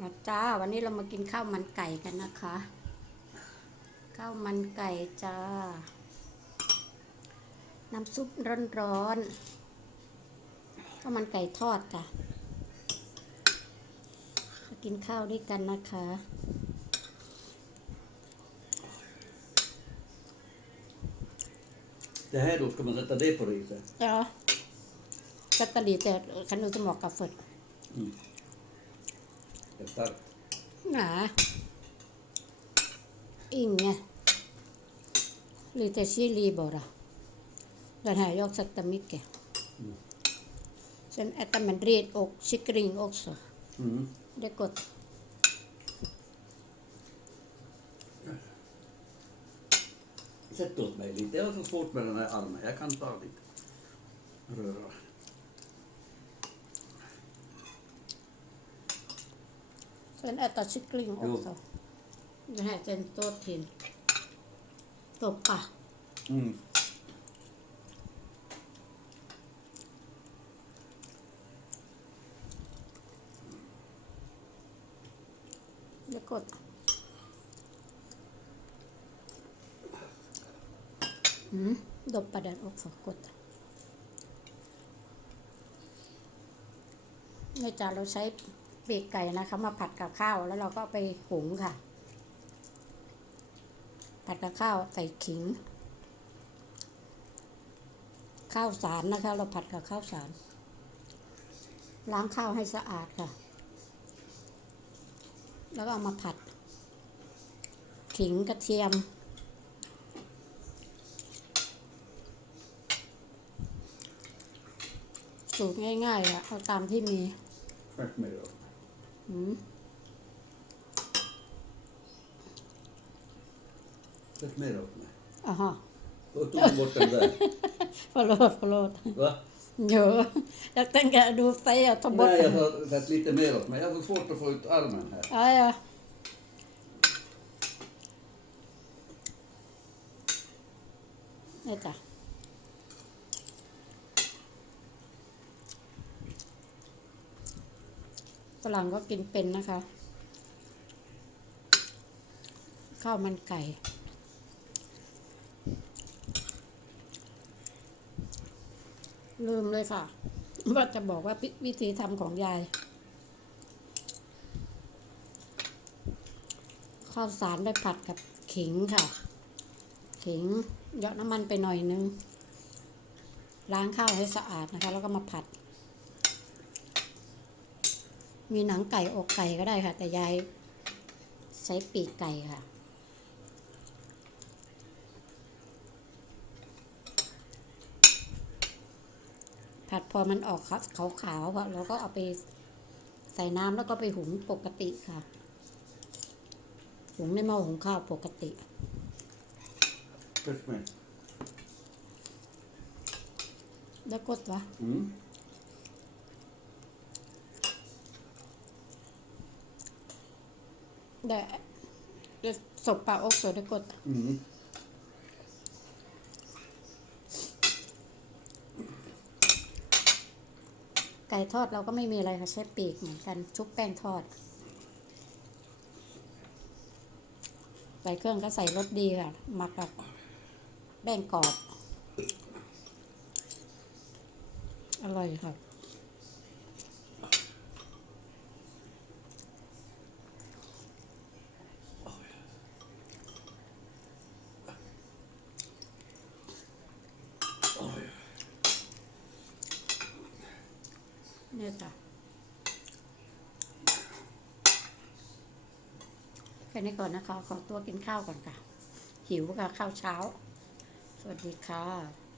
มาจ้า วันนี้เรามากินข้าวมันไก่กันนะคะ ข้าวมันไก่จ้า น้ำซุปร้อนๆข้าวมันไก่ทอดจ้ะมากินข้าวด้วยกันนะคะ Det här då, ska man sätta det på riset? เดี๋ยวกัตตาลีแต่คันนูจะเหมาะกับฝด Det är Är det starkt? Nej. Inget. Lite chili bara. Den här jag sätter mycket. Mm. Sen äter man red och kyckling också. Mm. Det är gott. Sätt åt mig lite. Jag har så svårt med den här armen. Jag kan ta lite. Röra. Sen äter kyckling Jo. också. Den här sen står till soppa. Mm. Det är gott. Mm, doppa den också. Gott. ในจานเราใช้ ปีกไก่นะคะ มาผัดกับข้าวแล้วเราก็ไปหุงค่ะ ผัดกับข้าวใส่ขิง ข้าวสารนะคะ เราผัดกับข้าวสาร ล้างข้าวให้สะอาดค่ะ แล้วก็เอามาผัด ขิงกระเทียม สูตรง่ายๆอะเอาตามที่มี Smack mig Mm. Sätt mer åt mig. Aha. Och tog bort den där. förlåt, förlåt. Va? Jo, jag tänker att du säger ta bort den. Nej, jag har satt lite mer åt mig. Jag har svårt att få ut armen här. Ja, ja. Vänta. ฝรั่งก็กินเป็นนะคะ ข้าวมันไก่ ลืมเลยค่ะ ว่าจะบอกว่าวิธีทำของยาย ข้าวสารไปผัดกับขิงค่ะ ขิงเยาะน้ำมันไปหน่อยนึง ล้างข้าวให้สะอาดนะคะ แล้วก็มาผัด มีหนังไก่อกไก่ก็ได้ค่ะ แต่ยายใช้ปีกไก่ค่ะ ผัดพอมันออกขาวๆค่ะเราก็เอาไปใส่น้ำแล้วก็ไปหุงปกติค่ะ หุงในหม้อหุงข้าวปกติ Smack mig. แล้วกดวะ Mm. Det, det soppa också, det är gott. Mm. ไก่ทอดเราก็ไม่มีอะไรค่ะใช้ปีกเหมือนกันชุบแป้งทอด ใส่เครื่องก็ใส่รสดีค่ะหมักกับแป้งกรอบ อร่อยค่ะ เนี่ยจ้ะแค่นี้ก่อนนะคะ ขอตัวกินข้าวก่อนค่ะ หิวค่ะข้าวเช้า สวัสดีค่ะ